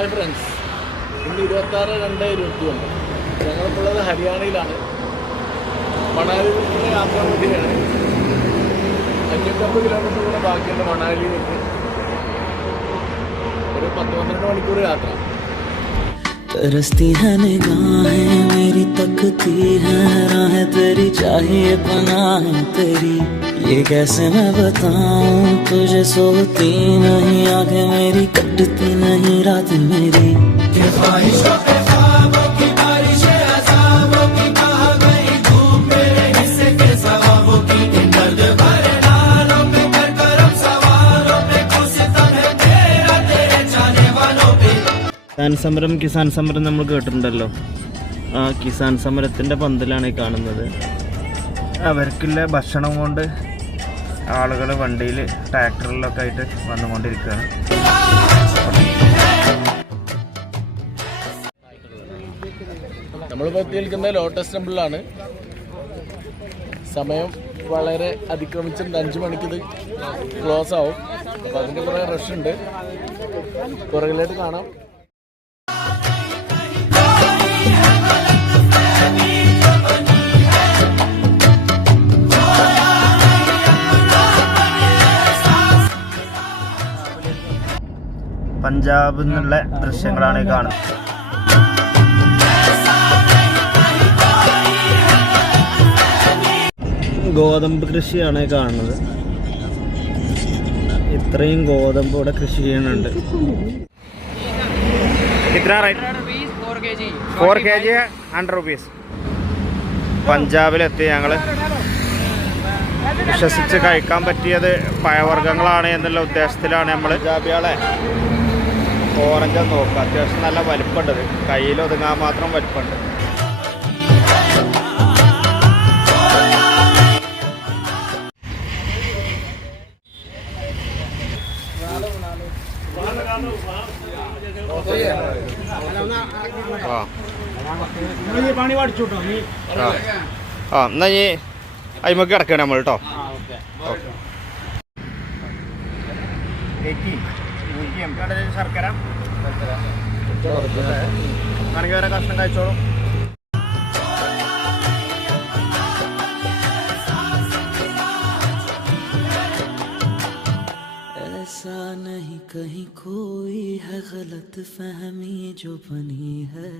Hi friends, ഇന്ന് 26/2/21 ഞങ്ങളിപ്പോൾ ഹരിയാനയിലാണ്. മണാലിയിലേക്കുള്ള യാത്ര വേണ്ടിയാണ്. 550 കിലോമീറ്റർ കൂടെ ബാക്കിയുണ്ട് മണാലിയിലേക്ക്. ഒരു 10-12 മണിക്കൂർ യാത്ര. तरसती है निगाहें मेरी, तकती है राहें तेरी, चाहिए पनाहें तेरी। ये कैसे मैं बताऊं तुझे, सोती नहीं आंखें मेरी, कटती नहीं रात मेरी। ख्वाहिशों पे ख्वाबों की बारिशें, अज़ाबों की बह गई धूप मेरे हिस्से के सवाबों की। दर्द भरे नालों पे कर करम सवालों पे खुशितम है तेरा, तेरे चाहने वालों पे। കിസാൻ സമരം നമ്മൾ കേട്ടിട്ടുണ്ടല്ലോ. ആ കിസാൻ സമരത്തിൻ്റെ പന്തലാണ് ഈ കാണുന്നത്. അവർക്കുള്ള ഭക്ഷണം കൊണ്ട് ആളുകൾ വണ്ടിയിൽ ട്രാക്ടറിലൊക്കെ ആയിട്ട് വന്നുകൊണ്ടിരിക്കുകയാണ്. നമ്മളിപ്പോൾ എത്തി നിൽക്കുന്നത് ലോട്ടസ് ടെമ്പിളിലാണ്. സമയം വളരെ അതിക്രമിച്ചിട്ടുണ്ട്. 5 മണിക്ക് ഇത് ക്ലോസ് ആവും. അപ്പോൾ അതിൻ്റെ കുറേ റഷ് ഉണ്ട്. പുറകിലായിട്ട് കാണാം. പഞ്ചാബിൽ നിന്നുള്ള ദൃശ്യങ്ങളാണ് കാണുന്നത്. ഗോതമ്പ് കൃഷിയാണ് കാണുന്നത്. ഇത്രയും ഗോതമ്പ് ഇവിടെ കൃഷി ചെയ്യുന്നുണ്ട്. ഇത്ര റേറ്റ് 4 kg 100 rupees. പഞ്ചാബിലെത്തി ഞങ്ങൾ. വിശ്വസിച്ച് കഴിക്കാൻ പറ്റിയത് പഴവർഗ്ഗങ്ങളാണ് എന്നുള്ള ഉദ്ദേശത്തിലാണ് നമ്മൾ. പഞ്ചാബികളെ ഓറഞ്ച് നോക്കുക. അത്യാവശ്യം നല്ല വലിപ്പമുണ്ട്. കയ്യിൽ ഒതുങ്ങാൻ മാത്രം വലിപ്പമുണ്ട്. ആ എന്നാ ഈ അയിമക്ക് കിടക്കണം നമ്മൾ കേട്ടോ. ശർക്കര ആണെങ്കിൽ വേറെ കഷ്ണം കഴിച്ചോളും. ऐसा नहीं कहीं कोई है गलत फहमी जो बनी है।